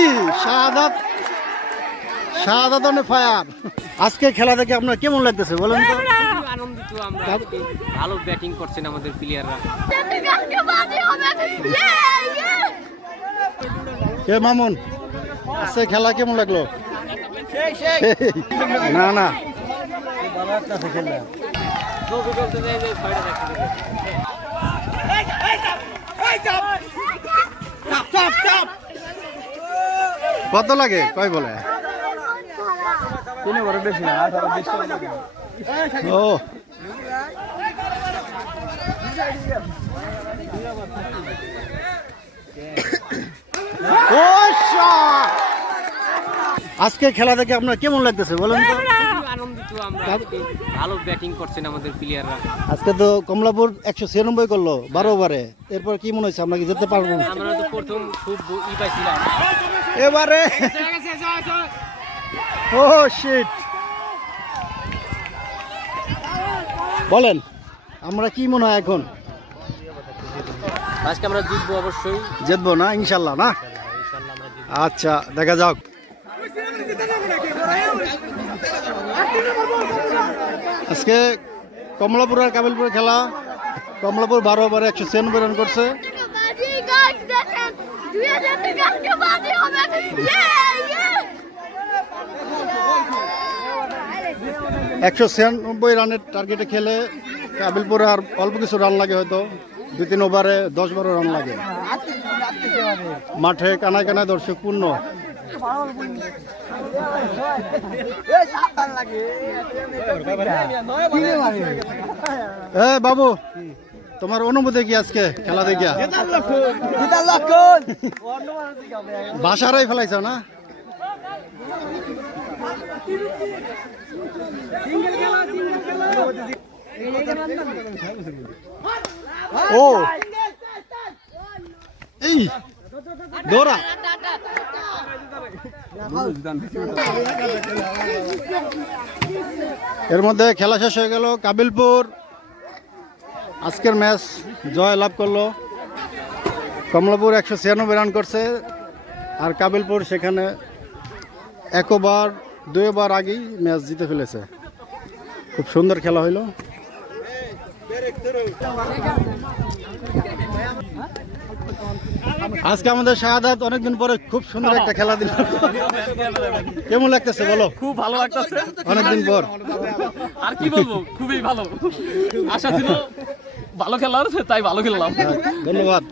কি শাহাদাত শাহাদাত অনে ফায়ার আজকে খেলা দেখে আপনার কেমন লাগতেছে বলেন তো আনন্দিত আমরা ভালো ব্যাটিং করছেন আমাদের প্লেয়াররা কে মামুন আজকে খেলা কেমন লাগল না না ছবি কত লাগে? কয় বলে? ও। shot! আজকে খেলা দেখে আপনার কেমন লাগতেছে বলেন তো। খুবই আমরা আজকে ভালো ব্যাটিং করছেন আমাদের প্লেয়াররা আজকে তো কমলাপুর একশো ছিয়ানব্বই করল বারো ওভারে। এরপর কি মনে হচ্ছে আমরা কি যেতে পারব? আমরা তো প্রথম খুব ই পাইছিলাম। এবারে ও শিট বলেন আমরা কি মনে হয় এখন? আজকে আমরা জিতবো অবশ্যই। জিতবো না ইনশাল্লাহ না? আচ্ছা দেখা যাক। আজকে কমলাপুর আর কাবিলপুর খেলা। কমলাপুর বারো ওভারে একশো ছিয়ানব্বই রান করছে। একশো ছিয়ানব্বই রানের টার্গেটে খেলে কাবিলপুরে আর অল্প কিছু রান লাগে হয়তো। দুই তিন ওভারে দশ বারো রান লাগে। মাঠে কানায় কানায় দর্শক পূর্ণ। বাবু তোমার অনুভূতি কি আজকে? খেলা দেখিয়া বাসারাই ফেলাইছ না? ও। এই দৌড়া। এর মধ্যে খেলা শেষ হয়ে গেল, কাবিলপুর। আজকের ম্যাচ জয় লাভ করল। কমলাপুর একশো ছিয়ানব্বই রান করছে আর কাবিলপুর সেখানে একবার, দুইবার আগেই ম্যাচ জিতে ফেলেছে। খুব সুন্দর খেলা হইল। আজকে আমাদের শাহাদাত অনেকদিন পরে খুব সুন্দর একটা খেলা দিল কেমন লাগতেছে বলো খুব ভালো লাগতেছে অনেকদিন পর আর কি বলব খুবই ভালো আশা ছিল ভালো খেলার তাই ভালো খেললাম ধন্যবাদ